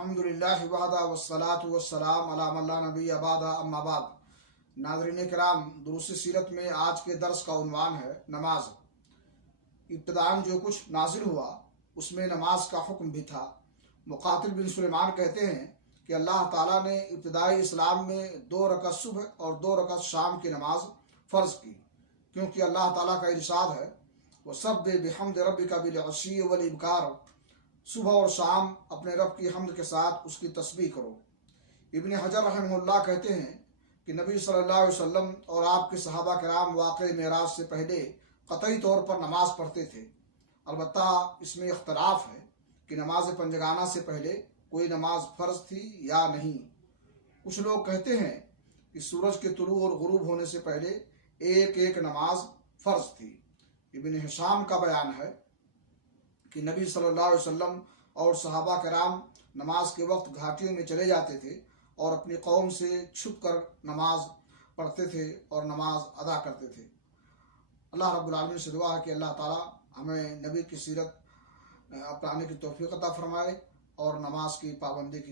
अल्हम्दुलिल्लाहि वहदा वस्सलातु वस्सलाम अला मन ला नबी अबादा अम्मा बाद। नाज़रीन किराम, दुरूस सीरत में आज के दर्स का उन्वान है नमाज। इब्तिदान जो कुछ नाजिल हुआ उसमें नमाज का हुक्म भी था। मुक़ातिल बिन सुलेमान कहते हैं कि अल्लाह ताला ने इब्तिदाई इस्लाम में 2 रकअत सुबह और 2 रकअत शाम की नमाज फ़र्ज़ की, क्योंकि अल्लाह ताला का इरशाद है वसब्बिह बिहम्दि रब्बिका बिल-अशी वल इब्कार, सुबह और शाम अपने रब की हम्द के साथ उसकी तस्बीह करो। इब्न हजर रहमहुल्लाह कहते हैं कि नबी सल्लल्लाहु अलैहि वसल्लम और आपके सहाबा किराम वाक़ई मेराज से पहले क़तई तौर पर नमाज पढ़ते थे। अलबत्ता इसमें इख्तलाफ है कि नमाज पंजगाना से पहले कोई नमाज फ़र्ज थी या नहीं। कुछ लोग कहते हैं कि सूरज के तुलू और गुरूब होने से पहले एक एक नमाज फ़र्ज थी। इब्न हिशाम का बयान है कि नबी सल्लल्लाहु अलैहि वसल्लम और सहाबा किराम नमाज के वक्त घाटियों में चले जाते थे और अपनी कौम से छुप कर नमाज पढ़ते थे और नमाज अदा करते थे। अल्लाह रब्बुल आलमीन से दुआ है कि अल्लाह ताला हमें नबी की सीरत अपनाने की तौफीक अता फरमाए और नमाज की पाबंदी की